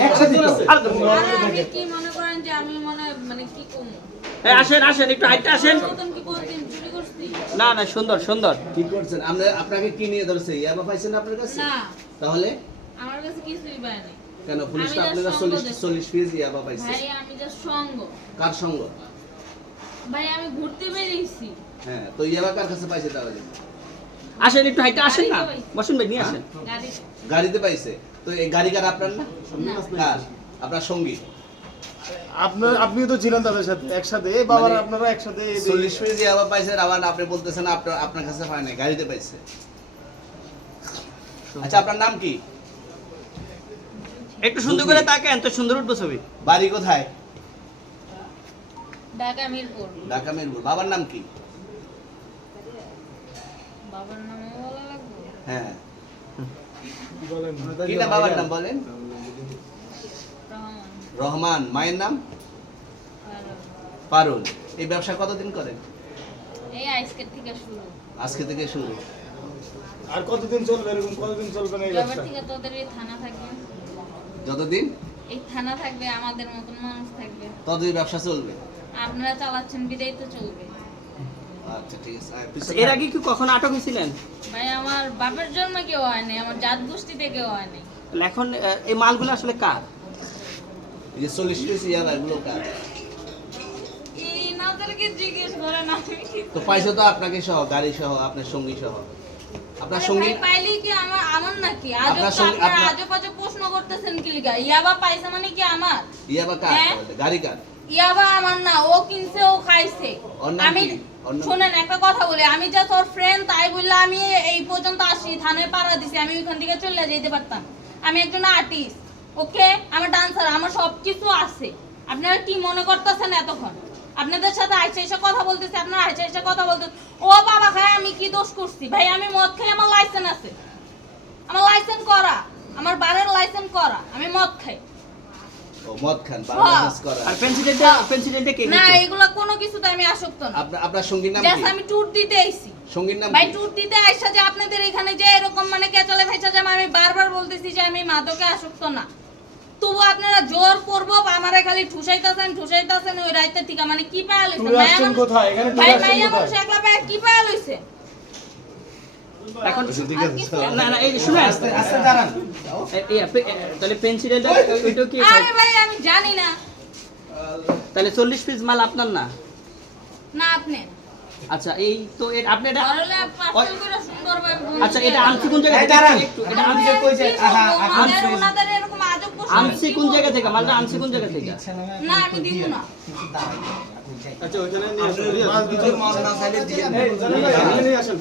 একসাথে তো আমি কি মনে করেন যে আমি মানে কি কম এই আসেন আসেন একটু হাইটটা আসেন। নতুন কি বলতেন চুরি করছি না না সুন্দর সুন্দর। ঠিক করছেন। আপনাকে কি নিয়ে ধরছে? ইয়াবা পাইছেন আপনার কাছে? না তাহলে আমার কাছে কিছুই পায় নাই কেন পুলিশ আমি আপনার just 40 পিস ইয়াবা পাইছে? ভাই আমি জাস্ট সঙ্গ কার সঙ্গ? ভাই আমি ঘুরতে বেরিয়েছি হ্যাঁ, তো ইয়াবা কার কাছে পাইছে তাহলে? আসেন একটু হাইটটা আসেন না, বসুন ভাই নিয়ে আসেন। গাড়ি গাড়িতে পাইছে। তো এই গাড়ি কার আপনার না? না। কার? আপনার সঙ্গী। আপনিও তো ছিলেন তাদের সাথে একসাথে, এই বাবার মানে আপনারা একসাথে 40 পিস ইয়াবা পাইছেন, আবার আপনি বলতেছেন আপনার কাছে পায় নাই, গাড়িতে পাইছে। আচ্ছা, আপনার নাম কি? একটু সুন্দর করে তাকান তো সুন্দর উঠবো ছবি। বাড়ি কোথায়? ঢাকা মিরপুর ঢাকা মিরপুর। বাবার নাম কি? বাবার নামও বলা লাগবে হ্যাঁ, বলেন কি না বাবার নাম বলেন? রহমান রহমান। মায়ের নাম? আর পারুল। এই ব্যবসা কতদিন করেন? এই আইসকেট থেকে শুরু আজকে থেকে শুরু। আর কতদিন চলবে, এরকম কতদিন চলবে না এই এবার ব্যবসা? থেকে তোদের এই থানা থাকবে যতদিন এই থানা থাকবে আমাদের মতন মানুষ থাকবে ততদিন ব্যবসা চলবে। আপনারা চালাচ্ছেন বিদায় তো চলবে আচ্ছা, ঠিক আছে। পিছনে- এর আগে কি কখনো আটক হয়েছিলেন? ভাই আমার বাপের জন্ম কেউ হয় নাই আমার জাত গোষ্ঠীতে কেউ হয় নাই তাহলে এখন এই মালগুলো আসলে কার? এই যে 40 পিস ইয়াবা, এগুলো কার? ইনাদেরকে জিজ্ঞেস করেন আমি কি তো পাইছে তো আপনাকে সহ, গাড়ি সহ, আপনার সঙ্গী সহ। আপনার আরে সঙ্গী ভাই পাইলেই কি আমার নাকি আজব আপনার তো সঙ্গে- আপনারা আপনার- আজব আজব প্রশ্ন করতেছেন কি লিগা ইয়াবা পাইছে মানে কি আমার ইয়াবা কার হ্যাঁ? তাহলে? গাড়ি কার? ইয়াবা আমার না ও কিনছে ও খাইছে ওর নাম আমি কি? ওর নাম- শুনেন একটা কথা বলি আমি যা তোর ফ্রেন্ড তাই বললে আমি এই পর্যন্ত আসি থানায় পাড়া দিছি আমি ওইখান থেকে চলে যেতে পারতাম আমি একজন আর্টিস্ট ওকে আমার ডান্সার আমার সবকিছু আছে আপনারা কি মনে করতেছেন এতক্ষণ আপনাদের সাথে আইসা এসে কথা বলতেছি আপনারা আইসা এসে কথা বলতেছেন ও বাবা খায় আমি কি দোষ করছি ভাই আমি মদ খাই আমার লাইসেন্স আছে আমার লাইসেন্স করা আমার বারের লাইসেন্স করা আমি মদ খাই ও মদ খান, হ্যাঁ। বাংলাদেশ করা। আর প্রেসিডেন্টে কে না নিত? এগুলা কোনো কিছুতে আমি আসক্ত না আপনার সঙ্গীর নাম জাস্ট কি? আমি ট্যুর দিতে আইছি সঙ্গীর নাম ভাই কি? ট্যুর দিতে আইসা যে আপনাদের এখানে যে এরকম মানে কেচালে ভেসা যাবে আমি বারবার বলতেছি যে আমি মাদকে আসক্ত না তবু আপনারা জোর করবো আমারে খালি ঠুসাইতাছেন ওই রাইতে ঠিক মানে কি পায়া লইছে ট্যুরে আসছেন কোথায়? এখানে ট্যুরে ভাই আসছেন মাইয়া কোথায়? মানুষ একলা পায়া কি পায়া লইছে এখন ঠিক আর আছে, কিছু স্যার। না না এই শুনেন আস্তে দাঁড়ান। তাহলে প্রেসিডেন্ট ওইটা কি? আরে ভাই আমি জানি না তাহলে 40 পিস মাল আপনার না? না আপনি আচ্ছা এই তো আপনি এটা ধরলে পার্সেল করে সুন্দরভাবে বলছি আচ্ছা এটা আনছি কোন জায়গা এই থেকে? দাঁড়ান। একটু এটা আরে আনছি ভাই, কই যায়? কি বলবো? আহা, ওনাদের ওনাদের এরকম আজব প্রশ্ন আমি আনছি কি কোন বলবো? জায়গা থেকে? মালটা আনছি কোন জায়গা থেকে? না আমি দিব না আচ্ছা ওইখানে নিয়ে আসেন, মাছ ভিতরে মাছ না চাইলে দিয়ে এই, নিয়ে আসেন।